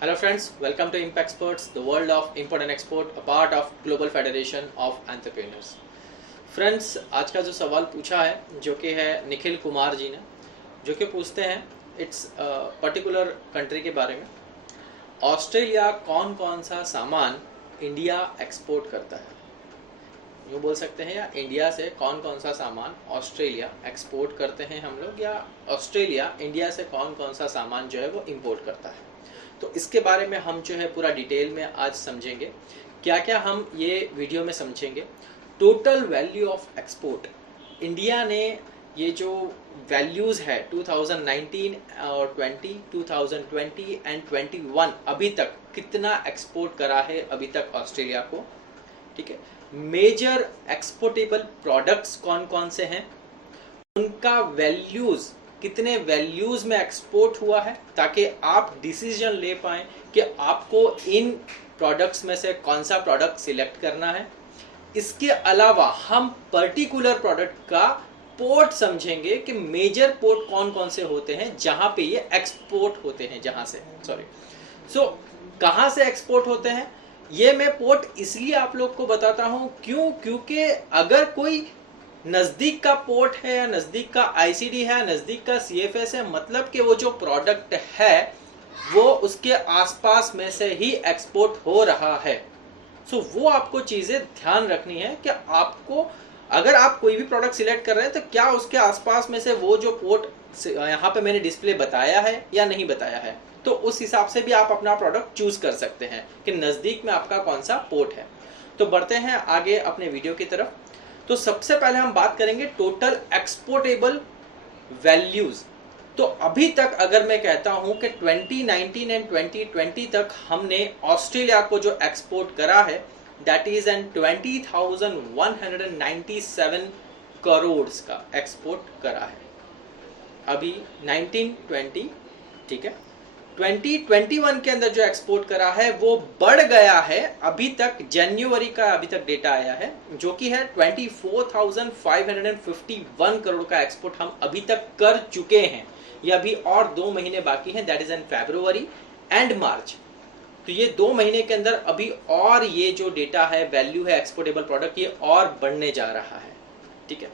Hello friends, welcome to Imp Experts, the world of import and export, a part of Global Federation of Entrepreneurs. Friends, आज का जो सवाल पूछा है जो कि है निखिल कुमार जी ने, जो कि पूछते हैं इट्स पर्टिकुलर कंट्री के बारे में। ऑस्ट्रेलिया कौन कौन सा सामान इंडिया एक्सपोर्ट करता है, यूँ बोल सकते हैं, या इंडिया से कौन कौन सा सामान ऑस्ट्रेलिया एक्सपोर्ट करते हैं हम लोग, या ऑस्ट्रेलिया इंडिया से कौन कौन सा सामान जो है वो इंपोर्ट करता है। तो इसके बारे में हम जो है पूरा डिटेल में आज समझेंगे। क्या क्या हम ये वीडियो में समझेंगे। Total value of export, India ने ये जो वैल्यूज़ है 2019 और 2020 एंड 21 अभी तक कितना एक्सपोर्ट करा है अभी तक ऑस्ट्रेलिया को, ठीक है। मेजर एक्सपोर्टेबल प्रोडक्ट्स कौन कौन से हैं, उनका वैल्यूज़ कितने वैल्यूज में एक्सपोर्ट हुआ है, ताकि आप डिसीजन ले पाएं कि आपको इन प्रोडक्ट्स में से कौन सा प्रोडक्ट सिलेक्ट करना है। इसके अलावा हम पर्टिकुलर प्रोडक्ट का पोर्ट समझेंगे कि मेजर पोर्ट कौन कौन से होते हैं जहां पे ये एक्सपोर्ट होते हैं, कहां से एक्सपोर्ट होते हैं। ये मैं पोर्ट इसलिए आप लोग को बताता हूं क्योंकि अगर कोई नज़दीक का पोर्ट है या नज़दीक का आईसीडी है, नज़दीक का सीएफएस है, मतलब कि वो जो प्रोडक्ट है वो उसके आसपास में से ही एक्सपोर्ट हो रहा है। वो आपको चीज़ें ध्यान रखनी है कि आपको अगर आप कोई भी प्रोडक्ट सिलेक्ट कर रहे हैं तो क्या उसके आसपास में से वो जो पोर्ट यहाँ पे मैंने डिस्प्ले बताया है या नहीं बताया है, तो उस हिसाब से भी आप अपना प्रोडक्ट चूज कर सकते हैं कि नज़दीक में आपका कौन सा पोर्ट है। तो बढ़ते हैं आगे अपने वीडियो की तरफ। तो सबसे पहले हम बात करेंगे टोटल एक्सपोर्टेबल वैल्यूज। तो अभी तक अगर मैं कहता हूं कि 2019 एंड 2020 तक हमने ऑस्ट्रेलिया को जो एक्सपोर्ट करा है दैट इज एन 20,197 करोड़ का एक्सपोर्ट करा है अभी 1920, ठीक है। 2021 के अंदर जो एक्सपोर्ट करा है वो बढ़ गया है, अभी तक जनवरी का अभी तक डेटा आया है जो कि है 24,551 करोड़ का एक्सपोर्ट हम अभी तक कर चुके हैं। ये अभी और 2 महीने बाकी हैं, that is in February and March. तो ये 2 महीने के अंदर अभी और ये जो डेटा है, वैल्यू है एक्सपोर्टेबल प्रोडक्ट, ये और बढ़ने जा रहा है, ठीक है।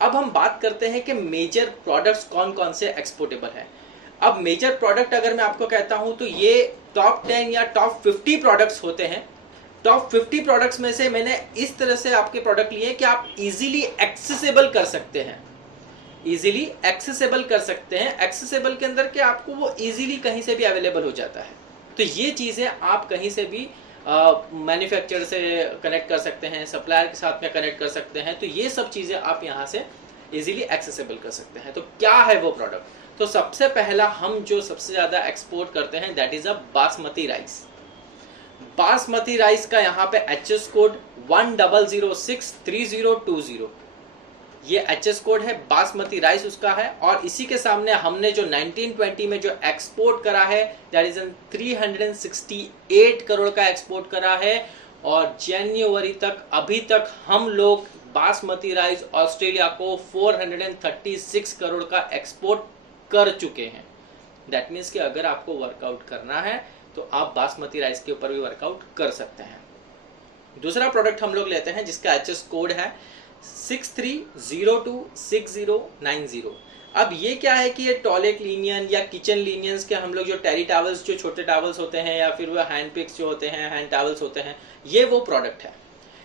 अब हम बात करते हैं कि मेजर प्रोडक्ट्स कौन कौन से एक्सपोर्टेबल हैं। अब मेजर प्रोडक्ट अगर मैं आपको कहता हूं तो ये टॉप 10 या टॉप 50 प्रोडक्ट्स होते हैं। टॉप 50 प्रोडक्ट्स में से मैंने इस तरह से आपके प्रोडक्ट लिए कि आप इजीली एक्सेसिबल कर सकते हैं, इजीली एक्सेसिबल कर सकते हैं। एक्सेसिबल के अंदर कि आपको वो इजीली कहीं से भी अवेलेबल हो जाता है। तो ये चीज़ें आप कहीं से भी मैन्युफैक्चरर से कनेक्ट कर सकते हैं, सप्लायर के साथ में कनेक्ट कर सकते हैं। तो ये सब चीज़ें आप यहाँ से इजीली एक्सेसिबल कर सकते हैं। तो क्या है वो प्रोडक्ट? तो सबसे पहला हम जो सबसे ज़्यादा एक्सपोर्ट करते हैं that is a basmati rice. Basmati rice का यहाँ पे एचएस कोड 10063020, ये एचएस कोड है, बासमती राइस उसका है। और इसी के सामने हमने जो 1920 में जो एक्सपोर्ट करा है दैट इज 368 करोड़ का एक्सपोर्ट करा है। और जनवरी तक अभी तक हम लोग बासमती राइस ऑस्ट्रेलिया को 436 करोड़ का एक्सपोर्ट कर चुके हैं। दैट मीन्स कि अगर आपको वर्कआउट करना है तो आप बासमती राइस के ऊपर भी वर्कआउट कर सकते हैं। दूसरा प्रोडक्ट हम लोग लेते हैं जिसका एचएस कोड है 63026090। अब ये क्या है कि ये टॉयलेट लिनियन या किचन लिनियंस के हम लोग जो टेरी टावल्स, जो छोटे टावल्स होते हैं, या फिर वो हैंड पिक्स जो होते हैं, हैंड टावल्स होते हैं, ये वो प्रोडक्ट है।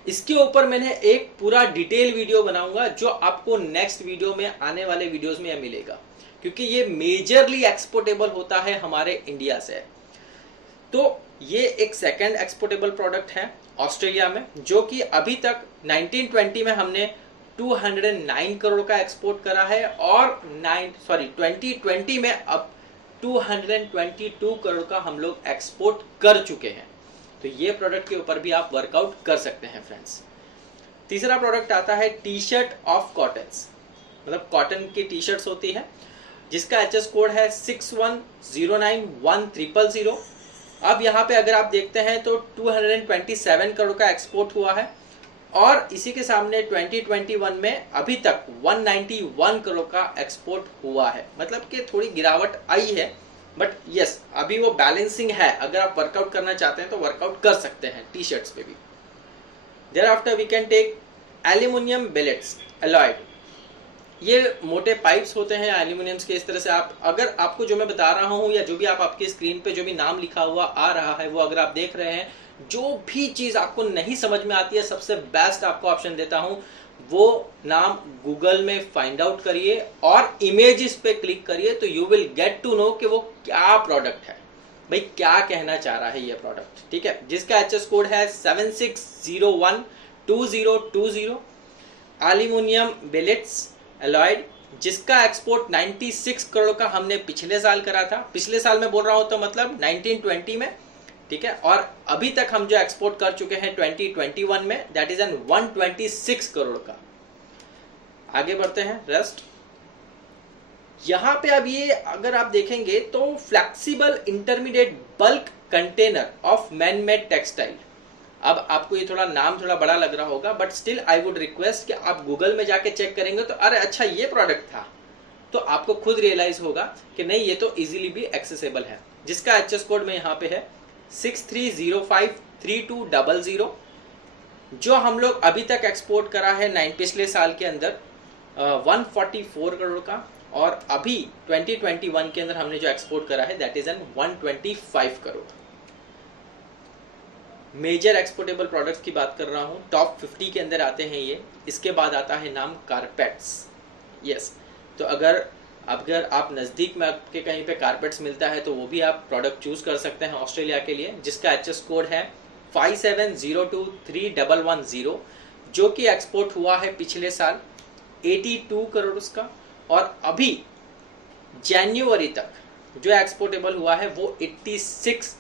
इसके ऊपर मैंने एक पूरा डिटेल वीडियो बनाऊंगा जो आपको नेक्स्ट वीडियो में, आने वाले वीडियोस में मिलेगा, क्योंकि ये मेजरली एक्सपोर्टेबल होता है हमारे इंडिया से। तो ये एक सेकंड एक्सपोर्टेबल प्रोडक्ट है ऑस्ट्रेलिया में, जो कि अभी तक 1920 में हमने 209 करोड़ का एक्सपोर्ट करा है और 2020 में अब 222 करोड़ का हम लोग एक्सपोर्ट कर चुके हैं। तो ये प्रोडक्ट के ऊपर भी आप वर्कआउट कर सकते हैं फ्रेंड्स। तीसरा प्रोडक्ट आता है टी शर्ट ऑफ कॉटन्स, मतलब कॉटन की टी शर्ट्स होती है, जिसका एचएस कोड है 61091000। अब यहाँ पे अगर आप देखते हैं तो 227 करोड़ का एक्सपोर्ट हुआ है। और इसी के सामने 2021 में अभी तक 191 करोड़ का एक्सपोर्ट हुआ है, मतलब कि थोड़ी गिरावट आई है बट यस अभी वो बैलेंसिंग है, अगर आप वर्कआउट करना चाहते हैं तो वर्कआउट कर सकते हैं टी शर्ट्स पे भी। There after we can take aluminium billets alloyed. ये मोटे पाइप्स होते हैं एल्यूमिनियम्स के, इस तरह से आप, अगर आपको जो मैं बता रहा हूँ या जो भी आप आपकी स्क्रीन पे जो भी नाम लिखा हुआ आ रहा है वो अगर आप देख रहे हैं, जो भी चीज आपको नहीं समझ में आती है, सबसे बेस्ट आपको ऑप्शन देता हूं, वो नाम गूगल में फाइंड आउट करिए और इमेजेस पे क्लिक करिए, तो you will get to know कि वो क्या प्रोडक्ट है, भाई क्या कहना चाह रहा है ये प्रोडक्ट, ठीक है। जिसका एचएस कोड है 76012020, एल्यूमिनियम बिलेट्स एलॉयड, जिसका एक्सपोर्ट 96 करोड़ का हमने पिछले साल करा था। पिछले साल में बोल रहा हूं तो मतलब 1920 में, ठीक है। और अभी तक हम जो एक्सपोर्ट कर चुके हैं 2021 में, दैट इज एन 126 करोड़ का। आगे बढ़ते हैं रेस्ट। यहां पे अब ये अगर आप देखेंगे तो flexible intermediate bulk container of man made textile. अब आपको ये थोड़ा नाम थोड़ा बड़ा लग रहा होगा, but still I would request कि आप गूगल में जाके चेक करेंगे तो अरे अच्छा ये प्रोडक्ट था, तो आपको खुद रियलाइज होगा कि नहीं ये तो इजीली भी एक्सेसिबल है। जिसका एचएस कोड में यहाँ पे है 63053200, जो हम लोग अभी तक एक्सपोर्ट करा है पिछले साल के अंदर 144 करोड़ का, और अभी 2021 के अंदर हमने जो एक्सपोर्ट करा है that is an 125 crore. Major exportable products की बात कर रहा हूँ, टॉप 50 के अंदर आते हैं ये। इसके बाद आता है नाम कारपेट्स। यस, तो अगर आप नज़दीक में आपके कहीं पे कारपेट्स मिलता है तो वो भी आप प्रोडक्ट चूज कर सकते हैं ऑस्ट्रेलिया के लिए, जिसका एचएस कोड है 57023110, जो कि एक्सपोर्ट हुआ है पिछले साल 82 करोड़ उसका, और अभी जनवरी तक जो एक्सपोर्टेबल हुआ है वो 86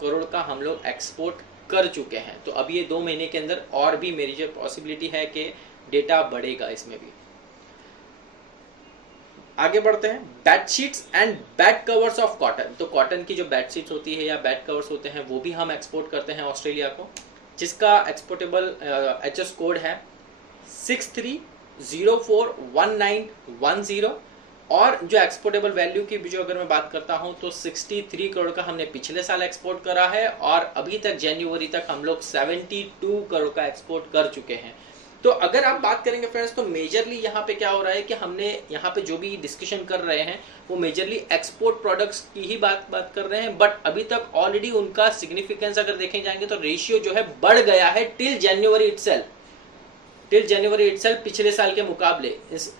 करोड़ का हम लोग एक्सपोर्ट कर चुके हैं। तो अब ये 2 महीने के अंदर और भी मेरी जो पॉसिबिलिटी है कि डेटा बढ़ेगा इसमें भी। आगे बढ़ते हैं, bedsheets and bed covers of cotton. तो कॉटन की जो बेडशीट्स होती है या बेड कवर्स होते हैं वो भी हम एक्सपोर्ट करते हैं ऑस्ट्रेलिया को, जिसका एक्सपोर्टेबल एचएस कोड है 63041910, और जो एक्सपोर्टेबल वैल्यू की भी जो अगर मैं बात करता हूं तो 63 करोड़ का हमने पिछले साल एक्सपोर्ट करा है, और अभी तक जनवरी तक हम लोग 72 करोड़ का एक्सपोर्ट कर चुके हैं। तो अगर आप बात करेंगे फ्रेंड्स, तो मेजरली यहाँ पे क्या हो रहा है कि हमने यहाँ पे जो भी डिस्कशन कर रहे हैं वो मेजरली एक्सपोर्ट प्रोडक्ट्स की ही बात कर रहे हैं, बट अभी तक ऑलरेडी उनका सिग्निफिकेंस अगर देखे जाएंगे तो रेशियो जो है बढ़ गया है टिल जनवरी इटसेल्फ पिछले साल के मुकाबले। इस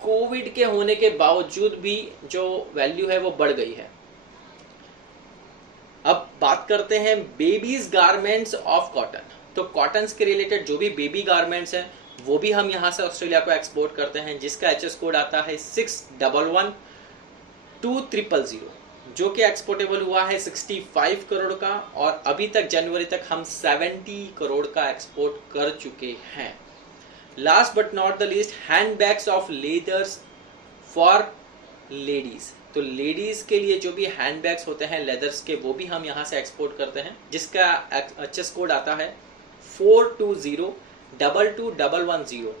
कोविड के होने के बावजूद भी जो वैल्यू है वो बढ़ गई है। अब बात करते हैं बेबीज गारमेंट्स ऑफ कॉटन। तो कॉटन्स के रिलेटेड जो भी बेबी गारमेंट्स हैं वो भी हम यहाँ से ऑस्ट्रेलिया को एक्सपोर्ट करते हैं, जिसका एचएस कोड आता है 611200, जो कि एक्सपोर्टेबल हुआ है 65 करोड़ का, और अभी तक जनवरी तक हम 70 करोड़ का एक्सपोर्ट कर चुके हैं। Last but not the least, handbags of leathers for ladies. तो लेडीज के लिए जो भी हैंडबैग्स होते हैं लेदर्स के, वो भी हम यहाँ से एक्सपोर्ट करते हैं, जिसका एचएस कोड आता है 42022110,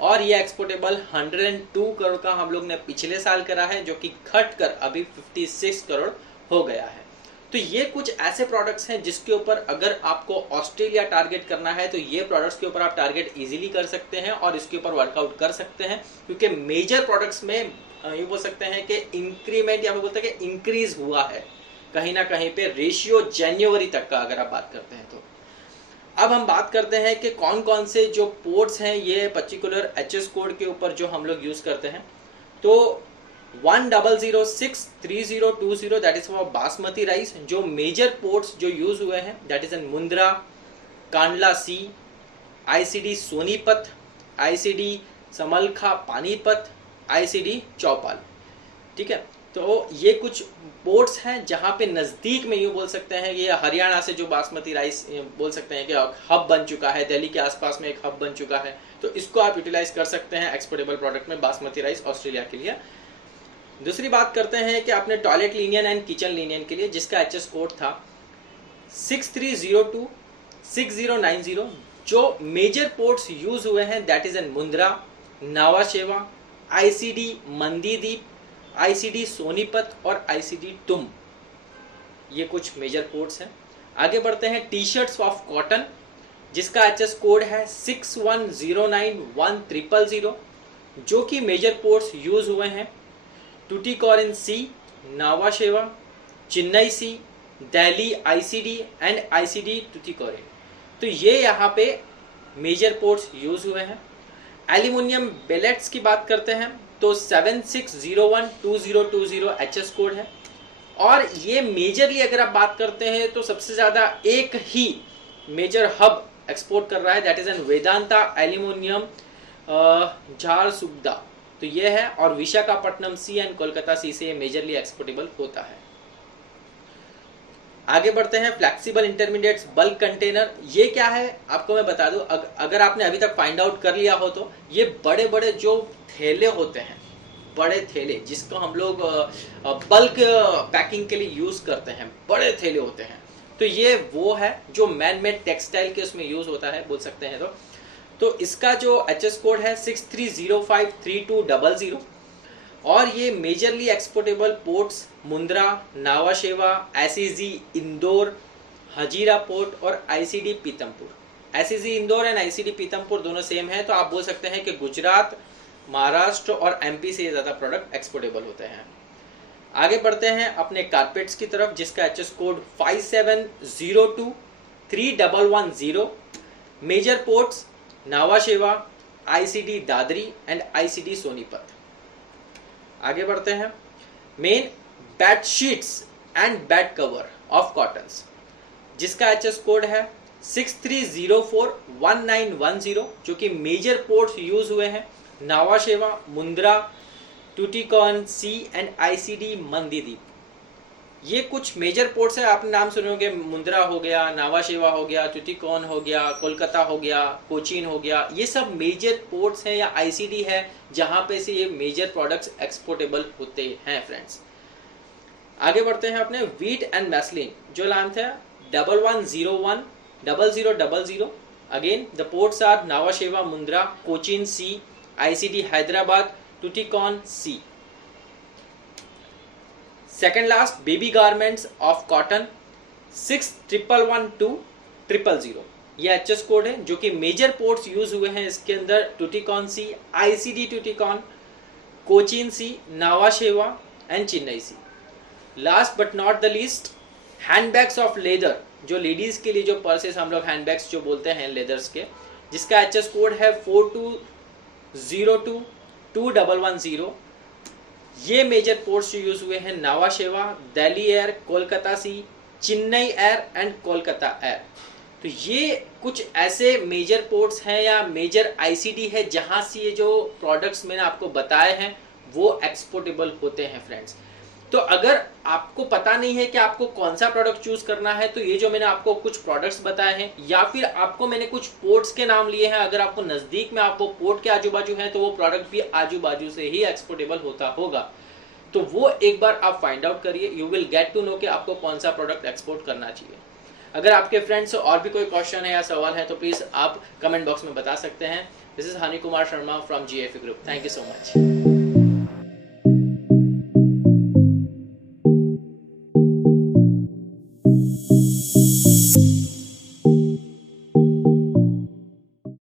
और ये एक्सपोर्टेबल 102 करोड़ का हम लोग ने पिछले साल करा है, जो कि घट कर अभी 56 करोड़ हो गया है। तो ये कुछ ऐसे प्रोडक्ट्स हैं जिसके ऊपर अगर आपको ऑस्ट्रेलिया टारगेट करना है तो ये प्रोडक्ट्स के ऊपर आप टारगेट इजीली कर सकते हैं और इसके ऊपर वर्कआउट कर सकते हैं, क्योंकि मेजर प्रोडक्ट्स में ये बोल सकते हैं कि इंक्रीमेंट या फिर बोलते हैं कि इंक्रीज हुआ है कहीं ना कहीं पे रेशियो जनवरी तक का अगर आप बात करते हैं तो। अब हम बात करते हैं कि कौन कौन से जो पोर्ट्स हैं ये पर्टिकुलर एचएस कोड के ऊपर जो हम लोग यूज करते हैं। तो 10063020 that is for basmati rice. जो मेजर पोर्ट्स जो यूज हुए हैं that is in Mundra, Kandla sea, ICD Sonipat, ICD Samalkha Panipat, ICD Chaupal, ठीक है। तो ये कुछ पोर्ट्स हैं जहाँ पे नज़दीक में यूँ बोल सकते हैं कि हरियाणा से जो बासमती राइस बोल सकते हैं कि हब बन चुका है, दिल्ली के आसपास में एक हब बन चुका है, तो इसको आप यूटिलाइज कर सकते हैं एक्सपोर्टेबल प्रोडक्ट में बासमती राइस ऑस्ट्रेलिया के लिए। दूसरी बात करते हैं कि आपने toilet Linnaean and kitchen Linnaean के लिए, जिसका एचएस कोड था 63026090। जो मेजर पोर्ट्स यूज हुए हैं that is in Mundra, Nhava शेवा, आईसीडी मंदीदीप, आईसीडी सोनीपत और आईसीडी तुम, ये कुछ मेजर पोर्ट्स हैं। आगे बढ़ते हैं टी शर्ट्स ऑफ कॉटन, जिसका एचएस कोड है 61091000, जो कि मेजर पोर्ट्स यूज हुए हैं टूटिकोरिन सी, नावा शेवा, चेन्नई सी, दिल्ली आईसीडी एंड आईसीडी टूटिकोरिन। तो ये यहाँ पे मेजर पोर्ट्स यूज हुए हैं। एल्यूमिनियम बेलेट्स की बात करते हैं तो 76012020 एचएस कोड है। और ये मेजरली अगर आप बात करते हैं तो सबसे ज़्यादा एक ही मेजर हब एक्सपोर्ट कर रहा है, that is N Vedanta aluminium Jharsuguda. तो ये है, और विशाखापट्टनम सी एंड कोलकाता सी से मेजरली एक्सपोर्टेबल होता है। आगे बढ़ते हैं फ्लेक्सिबल इंटरमीडिएट्स बल्क कंटेनर। ये क्या है आपको मैं बता दूं, अगर आपने अभी तक फाइंड आउट कर लिया हो तो ये बड़े बड़े जो थैले होते हैं, बड़े थैले जिसको हम लोग बल्क पैकिंग के लिए यूज करते हैं, बड़े थैले होते हैं, तो ये वो है जो मैन मेड टेक्सटाइल के उसमें यूज होता है, बोल सकते हैं। तो इसका जो एचएस कोड है 63053200, और ये majorly exportable ports Mundra, Nhava Sheva, SEZ Indore, Hazira port और ICD Pithampur. SEZ Indore and ICD Pithampur दोनों सेम है, तो आप बोल सकते हैं कि गुजरात, महाराष्ट्र और एमपी से ज़्यादा प्रोडक्ट एक्सपोर्टेबल होते हैं। आगे बढ़ते हैं अपने कारपेट्स की तरफ, जिसका एचएस कोड 57023110। मेजर पोर्ट्स नावा शेवा, ICD Dadri and ICD Sonipat. आगे बढ़ते हैं main bed sheets and bed cover of cottons, जिसका एचएस कोड है 63041910, जो कि मेजर पोर्ट्स यूज हुए हैं नावा शेवा, मुंद्रा, टूटिकोरिन सी एंड आईसीडी मंदीदीप। ये कुछ मेजर पोर्ट्स है, आपने नाम सुने होंगे, मुंद्रा हो गया, नावा शेवा हो गया, टूटिकोरिन हो गया, कोलकाता हो गया, कोचीन हो गया। ये सब मेजर पोर्ट्स हैं या आईसीडी है जहां पे से ये मेजर प्रोडक्ट्स एक्सपोर्टेबल होते हैं फ्रेंड्स। आगे बढ़ते हैं अपने व्हीट एंड मैस्लिन, जो नाम था 11010000। Again the ports are Nhava Sheva, Mundra, Cochin sea, ICD Hyderabad, Tuticorin sea. Second last baby garments of cotton 61112000। ये एचएस कोड है, जो कि मेजर पोर्ट्स यूज हुए हैं इसके अंदर टूटिकोरिन सी, ICD टूटिकोरिन, Cochin sea, Nava Sheva and Chennai sea. Last but not the least handbags of leather, जो लेडीज के लिए जो पर्सेस हम लोग हैंडबैग्स जो बोलते हैं लेदर्स के, जिसका एचएस कोड है 42022110। ये मेजर पोर्ट्स जो यूज हुए हैं Nava Sheva, Delhi air, Kolkata sea, Chennai air and Kolkata air. तो ये कुछ ऐसे मेजर पोर्ट्स हैं या मेजर आईसीडी है जहां से ये जो प्रोडक्ट्स मैंने आपको बताए हैं वो एक्सपोर्टेबल होते हैं फ्रेंड्स। तो अगर आपको पता नहीं है कि आपको कौन सा प्रोडक्ट चूज करना है, तो ये जो मैंने आपको कुछ प्रोडक्ट्स बताए हैं या फिर आपको मैंने कुछ पोर्ट्स के नाम लिए हैं, अगर आपको नजदीक में आपको पोर्ट के आजू बाजू हैं तो वो प्रोडक्ट भी आजू बाजू से ही एक्सपोर्टेबल होता होगा। तो वो एक बार आप फाइंड आउट करिए, you will get to know कि आपको कौन सा प्रोडक्ट एक्सपोर्ट करना चाहिए। अगर आपके फ्रेंड्स और भी कोई क्वेश्चन है या सवाल है तो प्लीज आप कमेंट बॉक्स में बता सकते हैं। This is Honey Kumar Sharma from GFE group. Thank you so much.